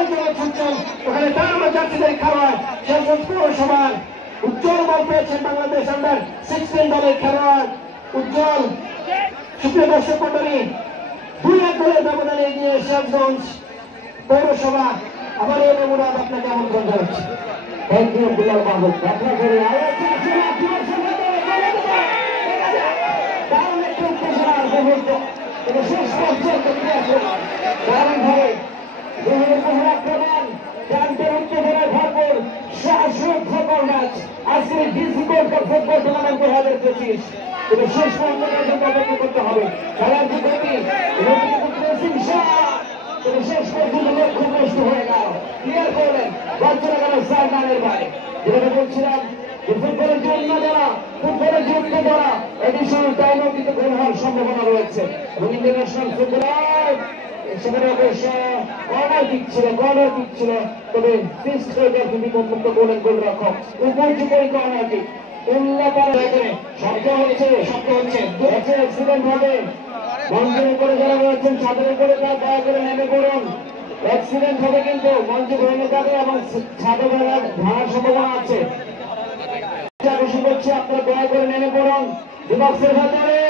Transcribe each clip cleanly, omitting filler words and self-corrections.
অনেক জায়গায় ছুটছেন, ওখানে তার জার্সিদের খেলোয়াড় শেরগঞ্জ পৌরসভার উজ্জ্বল বল পেয়েছেন বাংলাদেশ আন্ডার 16 দলের খেলোয়াড় উজ্জ্বল। সুপ্রিয় দর্শক মন্ডলী, 2-1 গোলের ব্যবধানে এগিয়ে শেরগঞ্জ পৌরসভা। আবার এই মুরাদ আপনাকে আমন্ত্রণ জানাচ্ছি। Thank you Bilal Mahmud. আপনার করে শেষ পর্যন্ত দারুণভাবে আক্রমণ প্রান্তের উত্তেজনায় ভরপুর সকল ম্যাচ আজকের DC gold cup football tournament 2025 কিন্তু শেষ পর্যন্ত অপেক্ষা করতে হবে। খেলার যে গতি শেষ পর্যন্ত লক্ষ্য নষ্ট হয়ে গেল, ক্লিয়ার করলেন বল চলে গেল সালমানের ভাই। যেটা বলছিলাম যে ফুটবলের যে উন্মাদনা, ফুটবলের যে উত্তেজনা, এডিশনাল টাইমেও কিন্তু গোল হওয়ার সম্ভাবনা রয়েছে এবং ইন্টারন্যাশনাল ফুটবলার সেখানে অবশ্য কর্নার দিচ্ছিল, তবে ফিক্সড হয়ে যাচ্ছে বিপদমুক্ত গোলরক্ষক উপর্যুপরি কর্নার দিক শব্দ হচ্ছে অ্যাক্সিডেন্ট হবে। মঞ্চের উপরে যারা রয়েছেন ছাদের উপরে তার দয়া করে নেমে পড়ুন, অ্যাক্সিডেন্ট হবে কিন্তু মঞ্চ ভেঙে যাবে এবং ছাদে ভাঙার সম্ভাবনা আছে। আকর্ষণ করছি, আপনারা দয়া করে নেমে পড়ুন বিপক্ষের ভেতরে।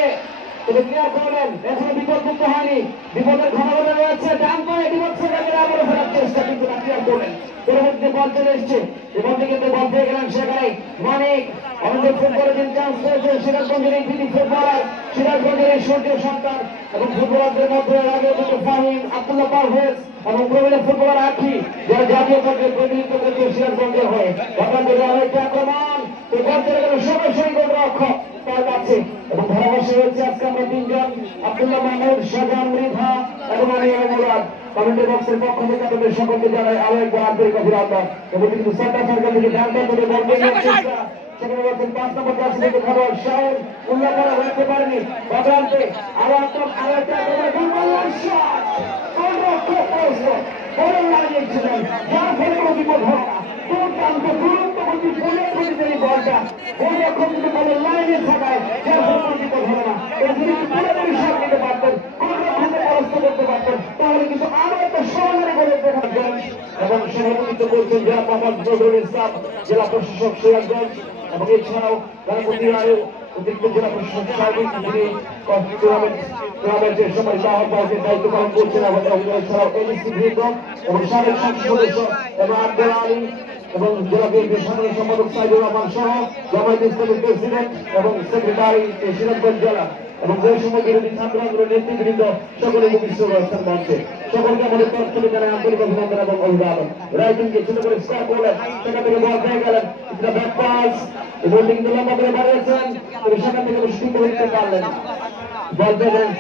তবে ক্লিয়ার করলেন, এখনো বিপদমুক্ত হয়নি, বিপদের ঘনঘটা রয়েছে। ডান পায়ে বিপক্ষের ভেতরে আবারও ফেরার চেষ্টা কিন্তু ক্লিয়ার করলেন। পরবর্তী বল চলে এসছে, এবার থেকে বল পেয়ে গেলেন সেখানে মানিক। আমাদের ফুটবলের যে চান্স পেয়েছে সিরাজগঞ্জের এই কৃতি ফুটবলার, সিরাজগঞ্জের এই সূর্য সন্তান এবং ফুটবলারদের মধ্যে আগে দুটো ফাহিম, আব্দুল্লাহ পারভেজ এবং প্রবীণের ফুটবলার আখি, যারা জাতীয় পর্যায়ে প্রতিনিধিত্ব করছে সিরাজগঞ্জের হয়ে। ঘটনা থেকে আরেকটি আক্রমণ, তো বল চলে গেল সরাসরি গোলরক্ষক তার কাছে এবং ধারাভাষ্য হয়েছে আজকে আমরা তিনজন, আব্দুল্লাহ মাহমুদ, শাহজাহান মৃধা এবং আমি মুরাদ। কমেন্ট বক্সের পক্ষ থেকে আপনাদের সকলকে জানাই আরো একবার আন্তরিক অভিনন্দন। এবং কিন্তু সরকার সরকার থেকে জানতে হবে বল চেষ্টা সেখানে বলছেন 5 নম্বর জার্সি থেকে খেলোয়াড় শাহর উল্লাহ করা হতে পারেনি। বাবরান্তে আরো একটা লাগিয়েছিলেন, যার ফলে কোনো বিপদ হয় না। দুর্দান্ত গুরুত্বপূর্ণ বলটা গোলরক্ষক কিন্তু বলের লাইনে থাকায় যার ফলে কোনো বিপদ হবে না। এটা যদি পুরোপুরি সার নিতে পারতেন, গোলরক্ষককে পরাস্ত করতে পারতেন, তাহলে কিন্তু আরো একটা সমানে গোলের দেখা যায়। এবং সভাপতিত্ব করছেন জেলা মোহাম্মদ নজরুল ইসলাম, জেলা প্রশাসক সিরাজগঞ্জ এবং এছাড়াও গণপতি আরো অতিরিক্ত জেলা প্রশাসক সার্বিক যিনি টুর্নামেন্টের সময় আহ্বায়কের দায়িত্ব পালন করছেন এবং এছাড়াও এনএসসি বৃন্দ এবং সাবেক সংসদ সদস্য এবং আব্দুল আলী এবং জেলা বিএনপির সাধারণ সম্পাদক সাইদুর রহমান সহ জামায়াতে ইসলামীর প্রেসিডেন্ট এবং সেক্রেটারি সিরাজগঞ্জ জেলা এবং যে সময় বিরোধী ছাত্র আন্দোলনের নেতৃবৃন্দ সকলে উপস্থিত রয়েছেন মঞ্চে। সকলকে আমাদের তরফ থেকে জানাই আন্তরিক অভিনন্দন এবং অভিবাদন। রাইটিংকে ছোট করে স্কোর করলেন, সেখান থেকে বল পেয়ে গেলেন, ব্যাক পাস এবং কিন্তু লম্বা করে বাড়িয়েছেন, তবে সেখান থেকে শুরু করতে পারলেন। বল পেয়ে গেলেন